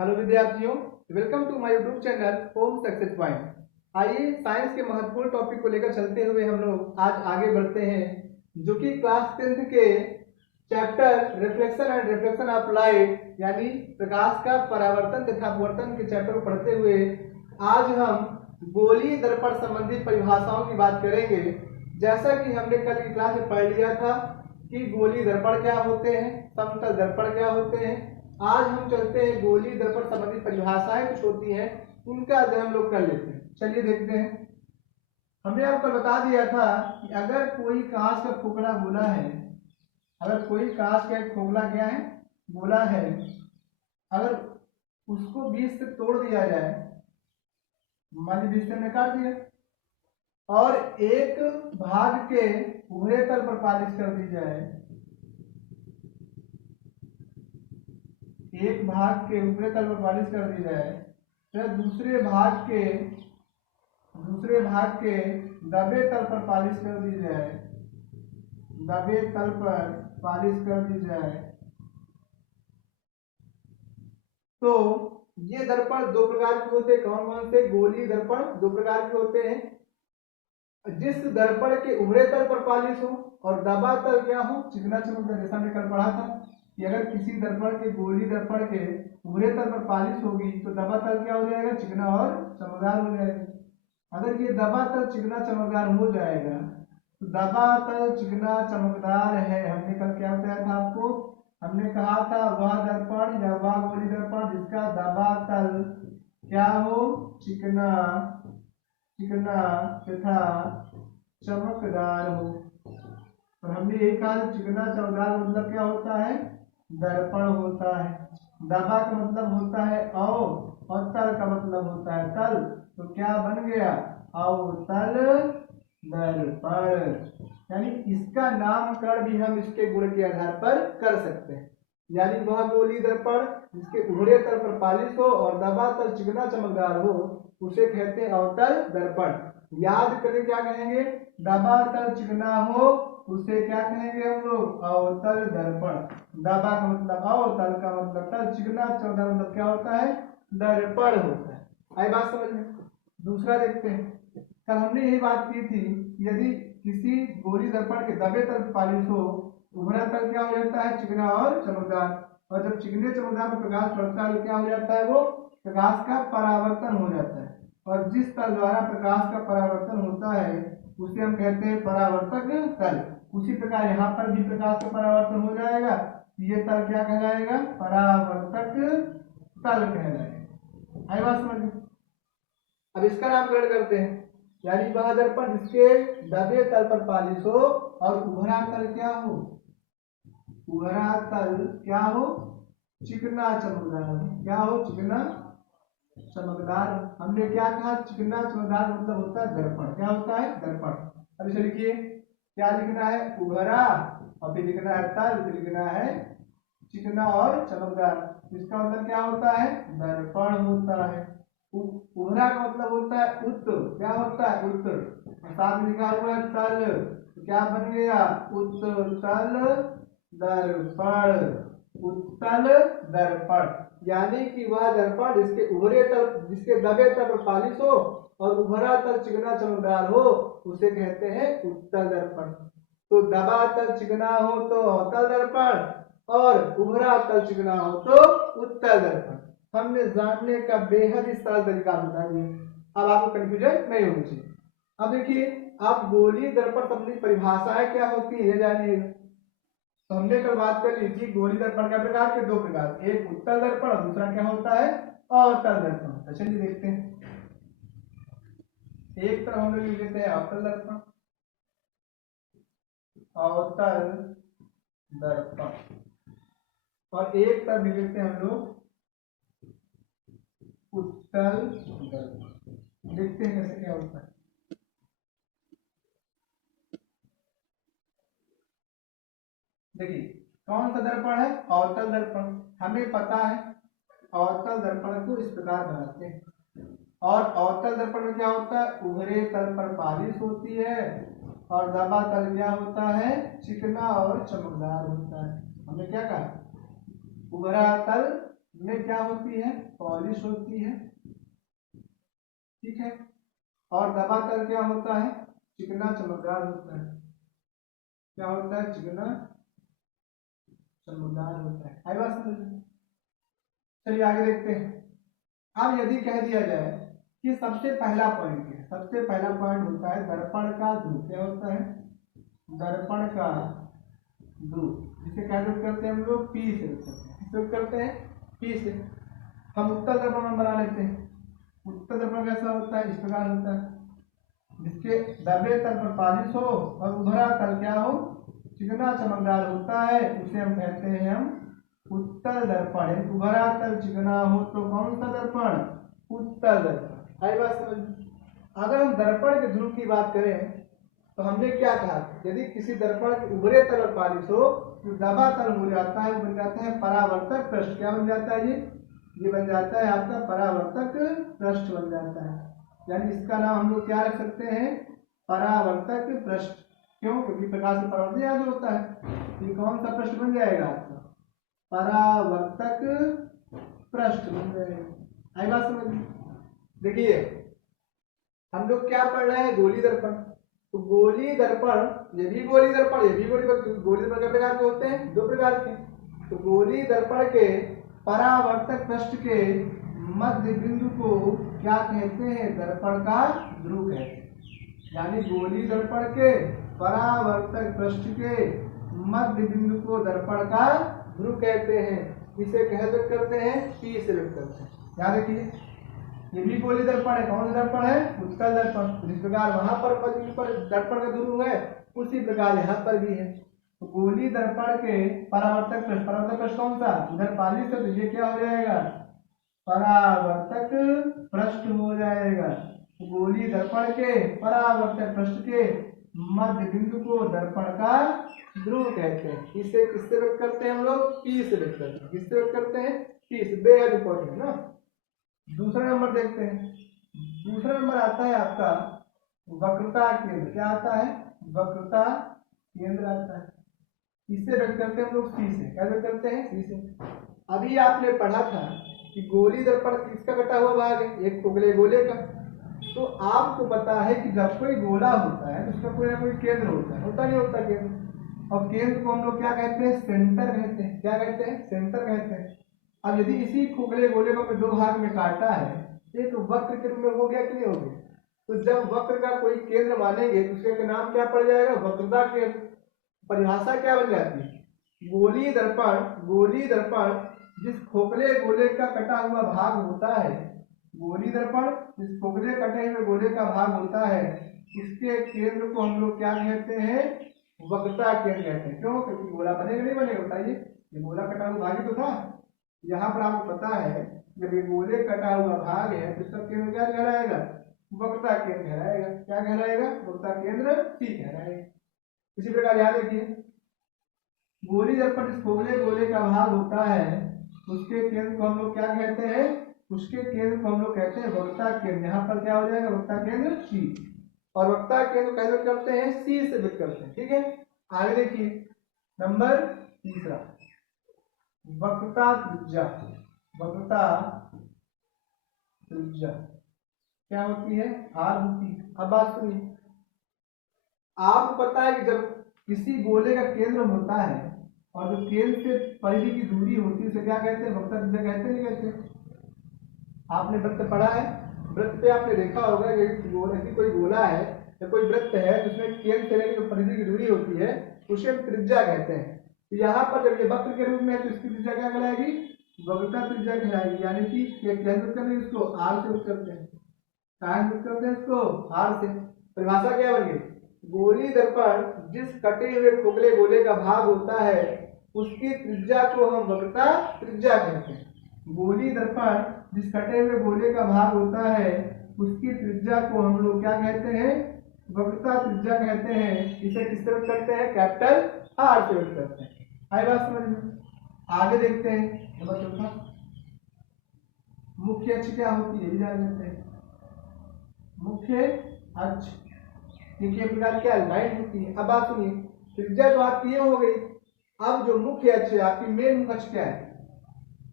Hello विद्यार्थियों, welcome to my YouTube channel home success point. आइए science के महत्वपूर्ण टॉपिक को लेकर चलते हुए हम लोग आज आगे बढ़ते हैं, जो कि क्लास 10th के chapter reflection and reflection of light यानी प्रकाश का परावर्तन तथा अपवर्तन के चैप्टर को पढ़ते हुए आज हम गोलीय दर्पण संबंधी परिभाषाओं की बात करेंगे। जैसा कि हमने कल की क्लास में पढ़ लिया था कि गोलीय दर्पण क्या होते हैं, समतल दर्पण क्या होते हैं। आज हम चलते हैं गोलीय दर्पण संबंधी परिभाषाएं कुछ होती हैं, उनका अध्ययन हम लोग कर लेते हैं। चलिए देखते हैं। हमने आपको बता दिया था कि अगर कोई कांच का खोखला गोला है, अगर कोई कांच का एक खोखला क्या है, गोला है, अगर उसको बीच से तोड़ दिया जाए, मान लीजिए बीच से हमने काट दिया और एक भाग के उभरे तल पर पालिश कर दी जाए, एक भाग के ऊपरी तल पर पालिश कर दी जाए, फिर दूसरे भाग के दबे तल पर पालिश कर दी जाए, दबे तल पर पालिश कर दी जाए, तो ये दर्पण दो प्रकार के होते हैं। कौन कौन से? गोलीय दर्पण दो प्रकार के होते हैं। जिस दर्पण के उभरे तल पर पालिश हो और दबा तल क्या हो, चिकना चमकदार। जैसा हमने कल पढ़ा था कि अगर किसी दर्पण के गोलीय दर्पण के उभरे तल पर पालिश होगी तो दबा तल क्या हो जाएगा, चिकना और चमकदार हो जाएगा। अगर ये दबा तल चिकना चमकदार हो जाएगा तो दबा तल चिकना चमकदार है। हमने कल क्या बताया था आपको? हमने कहा था वह दर्पण या वह गोलीय दर्पण जिसका दबा तल क्या हो, चिकना चिकना तथा चमकदार हो। और हमने यही कहा चिकना चमकदार मतलब क्या होता है, दर्पण होता है। दबा का मतलब होता है और तल का मतलब होता है तल, तो क्या बन गया, अवतल दर्पण। यानी इसका नामकरण भी हम इसके गुण के आधार पर कर सकते हैं। यानी वह गोलीय दर्पण जिसके उभरे तल पर पालिश हो और दबा तल चिकना चमकदार हो उसे कहते हैं अवतल दर्पण। याद करें क्या कहेंगे, दबा तल चिकना हो उसे क्या कहेंगे हम लोग, अवतल दर्पण। दबा का मतलब अवतल का मतलब तल, चिकना चमकदार मतलब क्या होता है, दर्पण होता है। आई बात समझ में? दूसरा देखते हैं। कल हमने यही बात की थी, यदि किसी गोलीय दर्पण के दबे तल पर पालिश हो, उभरा तल क्या हो जाता है, चिकना और चमकदार। और जब चिकने चमकदार में प्रकाश पड़ता है तो क्या हो जाता है, वो प्रकाश का परावर्तन हो जाता है। और जिस तल द्वारा प्रकाश का परावर्तन होता है उसे हम कहते हैं परावर्तक तल। उसी प्रकार यहाँ पर भी प्रकाश का परावर्तन हो जाएगा, ये तल क्या कहलाएगा, परावर्तक तल कहलाएगा। आई बात समझ? अब इसका नामकरण करते हैं। यानी वह दर्पण जिसके दबे तल पर पालिश हो और उभरा तल क्या हो, उभरा तल क्या हो, चिकना चमकदार। क्या हो, चिकना चमकदार। हमने क्या कहा, चिकना चमकदार मतलब होता है दर्पण। क्या होता है, दर्पण। अब इसे लिखिए, क्या लिखना है, उभरा, और फिर लिखना है तल, फिर लिखना है चिकना और चमकदार। इसका मतलब क्या होता है, दर्पण होता है। उभरा का मतलब होता है उत्तर। क्या होता है, उत्तर। साथ में लिखा हुआ है तल, तो क्या बन गया, उत्तल दर्पण। उत्तल दर्पण यानी कि वह दर्पण जिसके उभरे तल, जिसके दबे तल पर पालिश हो और उभरा तल चिकना चमकदार हो उसे कहते हैं उत्तल दर्पण। तो दबा तल चिकना हो तो अवतल दर्पण और उभरा तल चिकना हो तो उत्तल दर्पण। हमने जानने का बेहद ही सरल तरीका बता दिया, अब आपको कंफ्यूजन नहीं होनी चाहिए। अब देखिए, आप गोलीय दर्पण संबंधी परिभाषाएं क्या होती है जानिएगा। तो हमने कल बात कर ली थी गोलीय दर्पण का प्रकार के दो प्रकार, एक उत्तल दर्पण और दूसरा क्या होता है, अवतल दर्पण। चलिए देखते हैं। एक तरफ हम लोग लिख लेते हैं अवतल दर्पण, अवतल दर्पण, और एक तरफ लिख लेते हैं हम लोग उत्तल दर्पण। देखते हैं कैसे क्या होता है। देखिए कौन सा दर्पण है, अवतल दर्पण। हमें पता है अवतल दर्पण को इस प्रकार बनाते हैं। और अवतल दर्पण में क्या होता है, उभरे तल पर पालिश होती है और दबा तल क्या होता है, चिकना और चमकदार होता है। हमने क्या कहा, उभरा तल में क्या होती है, पॉलिश होती है, ठीक है। और दबाकर क्या होता है, चिकना चमकदार होता है। क्या होता है, चिकना चमकदार होता है। आई बात समझ में? चलिए आगे देखते हैं। अब यदि कह दिया जाए कि सबसे पहला पॉइंट है, सबसे पहला पॉइंट होता है दर्पण का ध्रुव। क्या होता है, दर्पण का ध्रुव, जिसे कैसे करते हैं हम लोग, पी से करते हैं, पी से। हम उत्तल दर्पण में बना लेते हैं। उत्तल दर्पण कैसा होता है, इस प्रकार होता है, जिसके दबे तल पर पालिश हो और उभरा तल क्या हो, चिकना चमकदार होता है, उसे हम कहते हैं हम उत्तल दर्पण। उभरा तल चिकना हो तो कौन सा दर्पण, उत्तल दर्पण। आई बात समझ। अगर हम दर्पण के ध्रुव की बात करें तो हमने क्या कहा, यदि किसी दर्पण के उभरे तल और पालिश हो तो दबा तल हो जाता है, वो बन जाता है परावर्तक पृष्ठ। क्या बन जाता है, ये बन जाता है आपका परावर्तक पृष्ठ बन जाता है। यानी इसका नाम हम लोग क्या रख सकते हैं, परावर्तक पृष्ठ। क्यों, क्योंकि प्रकाश से परावर्तन याद होता है। ये कौन सा पृष्ठ बन जाएगा आपका, परावर्तक पृष्ठ बन जाएगा। आई बात समझ। देखिए हम लोग क्या पढ़ रहे हैं, गोली दर्पण। तो गोली दर्पण, ये भी गोली दर्पण, ये भी गोली दर्पण। गोली दर्पण कितने प्रकार के होते हैं, दो प्रकार के। तो गोली दर्पण के परावर्तक पृष्ठ के मध्य बिंदु को क्या कहते हैं, दर्पण का ध्रुव कहते हैं। यानी गोली दर्पण के परावर्तक पृष्ठ के मध्य बिंदु को दर्पण का ध्रुव कहते हैं। इसे कैसे करते हैं, पी से व्यक्त करते हैं। याद रखिए ये भी गोली दर्पण है। कौन सा दर्पण है, उत्तल दर्पण। जिस प्रकार वहां पर दर्पण का ध्रुव है, उसी प्रकार यहाँ पर भी है। तो गोली दर्पण के परावर्तक पृष्ठ, परावर्तक पृष्ठ कौन सा, इधर पालिश है तो ये क्या हो जाएगा, परावर्तक पृष्ठ हो जाएगा। तो गोली दर्पण के परावर्तक पृष्ठ के मध्य बिंदु को दर्पण का ध्रुव कहते हैं। इसे किससे व्यक्त करते हैं हम लोग, पी से व्यक्त करते हैं। किससे व्यक्त करते हैं, पी से। बेहद इंपॉर्टेंट ना। दूसरा नंबर देखते हैं। दूसरा नंबर आता है आपका वक्रता केंद्र। क्या आता है, वक्रता केंद्र आता है। इससे व्यक्त करते हैं हम लोग सी से। क्या व्यक्त करते हैं, सी से। अभी आपने पढ़ा था कि गोली दर्पण किसका कटा हुआ भाग है, एक खोखले गोले का। तो आपको पता है कि जब कोई गोला होता है तो उसका कोई ना कोई केंद्र होता है, होता नहीं होता केंद्र। और केंद्र को हम लोग क्या कहते हैं, सेंटर कहते हैं। क्या कहते हैं, सेंटर कहते हैं। अब यदि इसी खोखले गोले को दो भाग में काटा है, एक वक्र के रूप में हो गया कि नहीं हो गया। तो जब वक्र का कोई केंद्र मानेंगे तो उसका नाम क्या पड़ जाएगा, वक्रता केंद्र। परिभाषा क्या बन जाती है, गोली दर्पण जिस खोखले गोले का कटा हुआ भाग होता है, गोली दर्पण जिस खोखले कटे हुए गोले का भाग होता है, उसके केंद्र को हम लोग क्या कहते हैं, वक्रता केंद्र कहते हैं। क्यों, क्योंकि गोला बनेगा नहीं बनेगा, बताइए। ये गोला कटा हुआ भाग ही तो था। यहाँ पर आपको पता है जब ये गोले कटा हुआ भाग है तो इसका केंद्र क्या कहलाएगा, वक्रता केंद्र कहलाएगा। क्या कहलाएगा, वक्रता केंद्र सी कहलाएगा। इसी प्रकार याद रखिए गोली दर्पण जिस खोखले गोले का भाग होता है उसके केंद्र को हम लोग क्या कहते हैं, उसके केंद्र को हम लोग कहते हैं वक्रता केंद्र। यहाँ पर क्या हो जाएगा, वक्रता केंद्र सी। और वक्रता केंद्र कैसे करते हैं, सी से व्यक्त करते हैं। ठीक है, आगे देखिए नंबर तीसरा, वक्रता त्रिज्या। वक्रता त्रिज्या क्या होती है, आर होती है। अब बात सुनिए, आपको पता है कि जब किसी गोले का केंद्र होता है और जो केंद्र से परिधि की दूरी होती है उसे क्या कहते हैं, वक्रता त्रिज्या कहते हैं, नहीं कहते। आपने वृत्त पढ़ा है, वृत्त पे आपने देखा होगा कि कोई गोला है या कोई वृत्त है जिसमें केंद्र से लेकर जो परिधि की दूरी होती है उसे त्रिज्या कहते हैं। तो यहाँ पर जब ये वक्र के रूप में है तो इसकी त्रिज्या क्या कहलाएगी, वक्रता त्रिज्या कहलाएगी। यानी कि ये कैसे करते हैं, इसको आर से करते हैं। कहाँ से करते हैं इसको, आर से। परिभाषा क्या बन गई, गोली दर्पण जिस कटे हुए खोखले गोले का भाग होता है उसकी त्रिज्या को हम वक्रता त्रिज्या कहते हैं। गोली दर्पण जिस कटे हुए गोले का भाग होता है उसकी त्रिज्या को हम लोग क्या कहते हैं, वक्रता त्रिज्या कहते हैं। इसे किस तरह करते हैं, कैपिटल आर से व्यक्त करते हैं। आई बात समझ में। आगे देखते हैं नंबर चौथा, मुख्य अक्ष क्या होती है, जान लेते हैं। मुख्य अक्ष देखिए प्रकार क्या लाइन होती है। अब बात सुनिए, त्रिज्या तो आपकी ये हो गई। अब जो मुख्य अक्ष है आपकी, मेन मुख्य अक्ष क्या है,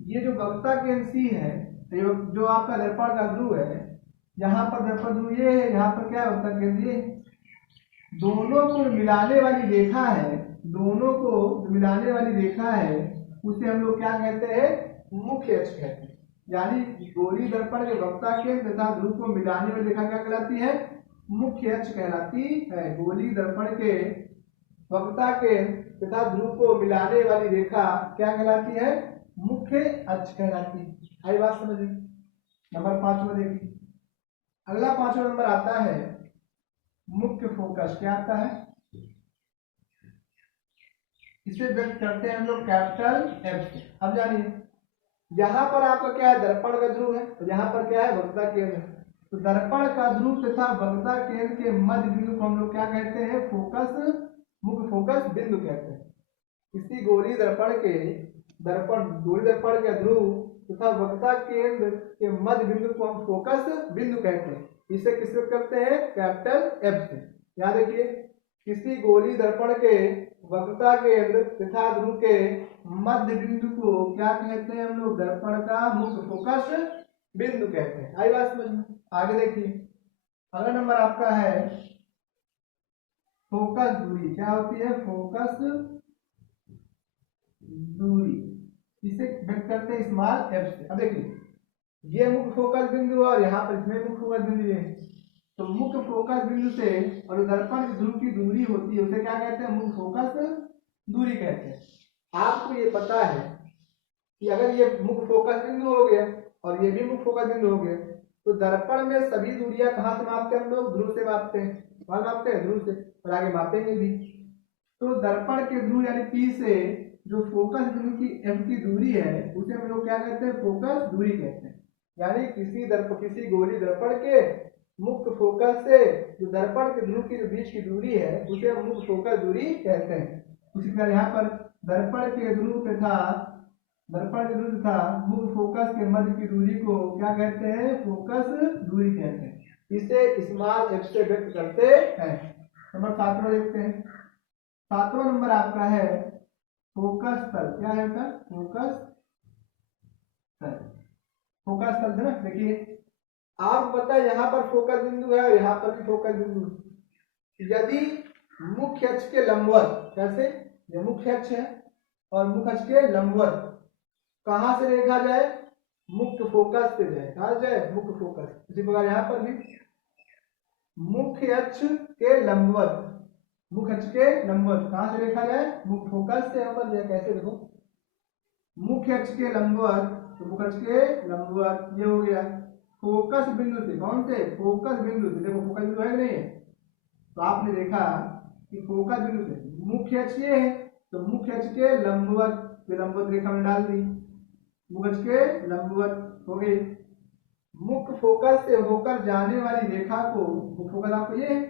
ये जो वक्ता केंद्र सी है, जो आपका दर्पण का ध्रुव है, यहाँ पर दर्पण ध्रुव ये है, यहाँ पर क्या है वक्ता केंद्र ये, दोनों को मिलाने वाली रेखा है, दोनों को मिलाने वाली रेखा है, उसे हम लोग क्या कहते हैं, मुख्य अक्ष कहते हैं। यानी गोलीय दर्पण के वक्ता केंद्र तथा ध्रुव को मिलाने वाली रेखा क्या कहलाती है, मुख्य अक्ष कहलाती है। गोलीय दर्पण के वक्ता केंद्र तथा ध्रुव को मिलाने वाली रेखा क्या कहलाती है, मुख्य अक्ष कहलाती है। आई बात समझ में। नंबर 5 में देखिए, अगला 5वां नंबर आता है मुख्य फोकस। क्या आता है, इसे व्यक्त करते हैं हम लोग कैपिटल एफ से। अब जानिए, यहाँ पर आपका क्या है, दर्पण का ध्रुव है, तो यहाँ पर क्या है, वक्ता केंद्र है। तो दर्पण का ध्रुव तथा वक्ता केंद्र के मध्य बिंदु को हम लोग क्या कहते हैं, फोकस, मुख्य फोकस बिंदु कहते हैं। किसी गोलीय दर्पण के ध्रुव तथा वक्ता केंद्र के मध्य बिंदु को हम फोकस बिंदु कहते हैं। इसे किससे करते हैं, कैपिटल एफ से। याद रखिए, किसी गोलीय दर्पण के वक्ता केंद्र तथा ध्रुव के मध्य बिंदु को क्या कहते हैं हम लोग, दर्पण का मुख्य फोकस बिंदु कहते हैं। आई बात समझ में। आगे देखिए, अगला नंबर आपका है फोकस दूरी। क्या होती है, फोकस दूरी, इसे व्यक्त करते हैं स्मॉल एफ से। अब देखिए, ये मुख्य फोकस बिंदु और यहाँ पर इसमें मुख्य फोकस बिंदु है, तो मुख्य फोकस बिंदु से और दर्पण के ध्रुव की दूरी होती है, उसे क्या कहते हैं, मुख्य फोकस दूरी कहते हैं। आपको ये पता है कि अगर ये मुख्य फोकस बिंदु हो गया और ये भी मुख्य फोकस बिंदु हो गया, तो दर्पण में सभी दूरियां कहाँ से मापते हैं हम लोग, ध्रुव से मापते हैं। कहाँ मापते हैं, ध्रुव से, और आगे मापेंगे भी। तो दर्पण के ध्रुव यानी पी से जो फोकस बिंदु की एफ की दूरी है, उसे हम लोग क्या कहते हैं, फोकस दूरी कहते हैं। यानी किसी गोलीय दर्पण के मुख्य फोकस से जो दर्पण के ध्रुव के बीच की दूरी है, उसे हम मुख्य फोकस दूरी कहते हैं। उसी प्रकार यहाँ पर दर्पण के ध्रुव तथा मुख्य फोकस के मध्य की दूरी को क्या कहते हैं, फोकस दूरी कहते हैं। इसे स्मॉल एफ से व्यक्त करते हैं। नंबर 7वां देखते हैं। 7वां नंबर आपका है फोकस तल। क्या है सर, फोकस तल। फोकस तल है ना। देखिए, आप पता है यहाँ पर फोकस बिंदु है और यहाँ पर भी फोकस बिंदु है। यदि मुख्य अक्ष के लंबवत, कैसे, ये मुख्य अक्ष है और मुख्य अक्ष के लंबवत कहाँ से देखा जाए, मुख्य फोकस से जाए। कहाँ जाए, मुख्य फोकस। इसी प्रकार यहाँ पर भी मुख्य अक्ष के लंबवत, मुख्य अक्ष के लंबवत कहाँ से देखा जाए, मुख्य फोकस से। यहाँ पर जाए कैसे, देखो, मुख्य अक्ष के लंबवत, तो मुख्य अक्ष के लंबवत ये हो गया फोकस बिंदु से। कौन से, फोकस बिंदु से। देखो फोकस बिंदु है कि नहीं है, तो आपने देखा कि फोकस बिंदु से मुख्य अक्ष ये है, तो मुख्य अक्ष के लंबवत, लंबवत रेखा में डाल दी, मुख्य अक्ष के लंबवत हो गई। मुख्य फोकस से होकर जाने वाली रेखा को, मुख्य फोकस आपको ये है,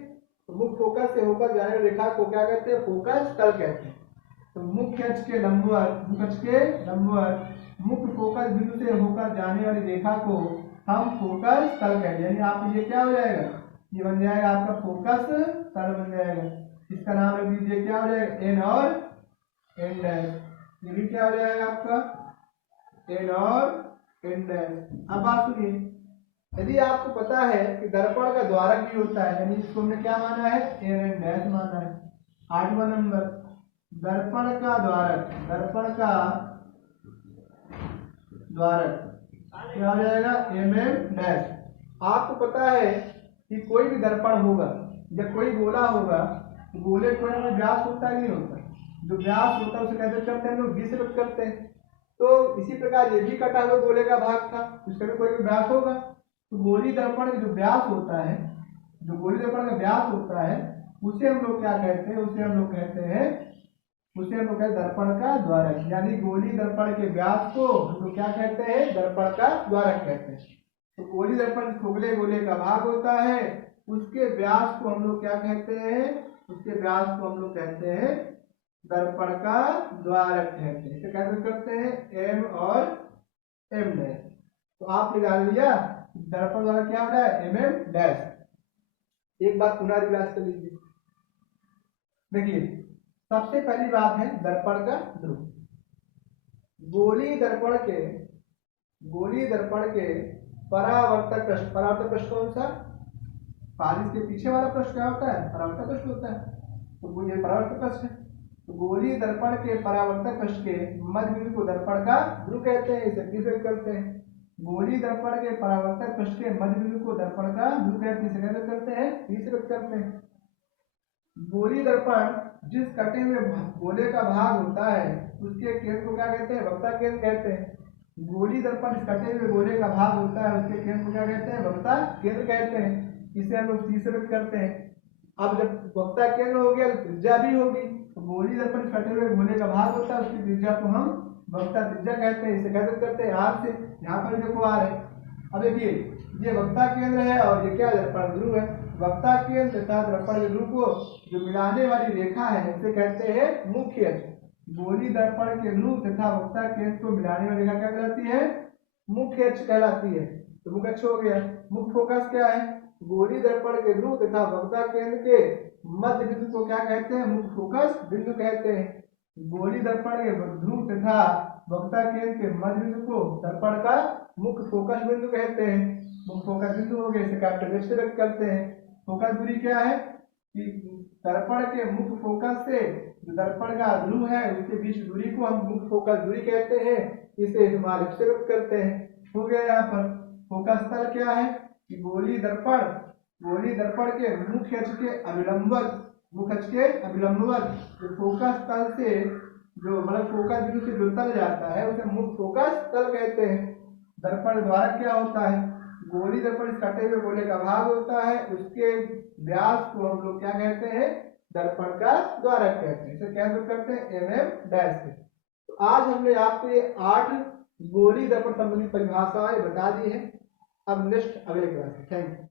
तो मुख्य फोकस से होकर जाने वाली रेखा को क्या कहते हैं, फोकस तल कहते हैं। तो मुख्य अक्ष के लंबवत, मुख्य अक्ष के लंबवत मुख्य फोकस बिंदु से होकर जाने वाली रेखा को हम फोकस तल कहते हैं। यानी आप ये क्या हो जाएगा, ये बन जाएगा आपका फोकस तल बन जाएगा। इसका नाम रख दीजिए, क्या हो जाएगा, एन और एन डैश। ये भी क्या हो जाएगा आपका, एन और एन डैश। अब बात सुनिए, यदि आपको पता है कि दर्पण का द्वारक भी होता है, यानी इसको हमने क्या माना है, एन एन डैश माना है। 8वां नंबर, दर्पण का द्वारक। दर्पण का द्वारक क्या हो जाएगा, एम एम डैश। आपको पता है कि कोई भी दर्पण होगा या कोई गोला होगा, तो गोले को व्यास होता है नहीं होता, जो व्यास होता है उसे कैसे करते हैं हम लोग, डी से व्यक्त करते हैं। तो इसी प्रकार ये भी कटा हुआ गोले का भाग था, उसका भी कोई व्यास होगा। तो गोलीय दर्पण का जो व्यास होता है, जो गोलीय दर्पण का व्यास होता है, उसे हम लोग क्या कहते हैं, उसे हम लोग कहते हैं दर्पण का द्वारक। यानी गोलीय दर्पण के व्यास को हम लोग क्या कहते हैं, दर्पण का द्वारक कहते हैं। तो गोलीय दर्पण खोखले गोले का भाग होता है, उसके व्यास को हम लोग क्या कहते हैं, उसके व्यास को हम लोग कहते हैं दर्पण का द्वारक कहते हैं। इसे कैसे करते हैं, एम और एम डैश। तो आपने जान लिया दर्पण द्वारक क्या होता है, एम एम डैश। एक बात पुनः रिवाइज कर लीजिए। देखिए, सबसे पहली बात है दर्पण का ध्रुव। गोलीय दर्पण के गोलीय दर्पण के परावर्तक पृष्ठ कौन सा? फारिस के पीछे वाला पृष्ठ क्या होता है? परावर्तक पृष्ठ होता है। तो वो ये परावर्तक पृष्ठ है। तो गोलीय दर्पण के परावर्तक पृष्ठ के मध्य बिंदु को दर्पण का ध्रुव कहते हैं, इसे किस व्यक्त करते हैं? गोलीय दर्पण के परावर्तक पृष्ठ के मध्य बिंदु को दर्पण का ध्रुव कहते हैं, इसे कैसे करते हैं? तीसरे व्यक्त करते हैं। गोलीय दर्पण जिस कटे हुए गोले का भाग होता है उसके केंद्र को क्या कहते हैं? वक्ता केंद्र कहते हैं। गोलीय दर्पण जिस कटे हुए गोले का भाग होता है उसके केंद्र को क्या कहते हैं? वक्ता केंद्र कहते हैं। इसे हम लोग तीसरे व्यक्त करते हैं। अब जब वक्ता केंद्र हो गया तो त्रिज्या भी होगी। तो गोलीय दर्पण कटे हुए गोले का भाग होता है उसकी त्रिज्या को हम वक्ता त्रिज्या कहते हैं, इसे कैसे करते हैं? आर से। यहाँ पर देखो आर है। अब देखिए ये वक्ता केंद्र है और ये क्या? दर्पण ध्रुव है। वक्ता केंद्र तथा दर्पण ध्रुव को जो मिलाने वाली रेखा है इसे कहते हैं मुख्य अक्ष। गोलीय दर्पण के ध्रुव तथा वक्ता केंद्र को मिलाने वाली रेखा क्या कहलाती है? मुख्य अक्ष कहलाती है। तो मुख्य अक्ष हो गया। मुख्य फोकस क्या है? गोलीय दर्पण के ध्रुव तथा वक्ता केंद्र के मध्य बिंदु को क्या कहते हैं? मुख्य फोकस बिंदु कहते हैं। गोलीय दर्पण के ध्रुव तथा वक्ता केंद्र के मध्य बिंदु को दर्पण का मुख्य फोकस बिंदु कहते हैं। मुख्य फोकस बिंदु हो गए, इसे कैपिटल एच से व्यक्त करते हैं। फोकस दूरी क्या है? कि दर्पण के मुख्य फोकस से जो दर्पण का ध्रुव है उसके बीच दूरी को हम मुख्य फोकस दूरी कहते हैं, इसे स्मॉल एच से व्यक्त करते हैं। हो गया। यहाँ पर फोकस तल क्या है? कि गोलीय दर्पण के मुख्य अक्ष के अभिलंबवत, मुख्य अक्ष के अभिलंबवत जो फोकस तल से जो मतलब फोकस बिंदु से जो तल जाता है उसे मुख्य फोकस तल कहते हैं। दर्पण द्वारक क्या होता है? गोलीय दर्पण कटे हुए गोले का भाग होता है, उसके व्यास को हम लोग क्या कहते हैं? दर्पण का द्वारक कहते हैं। इसे क्या करते हैं? mm डैश से। तो आज हमने आपको ये 8 गोलीय दर्पण संबंधी परिभाषाएं बता दी है। अब नेक्स्ट अगले क्लास। Thank you.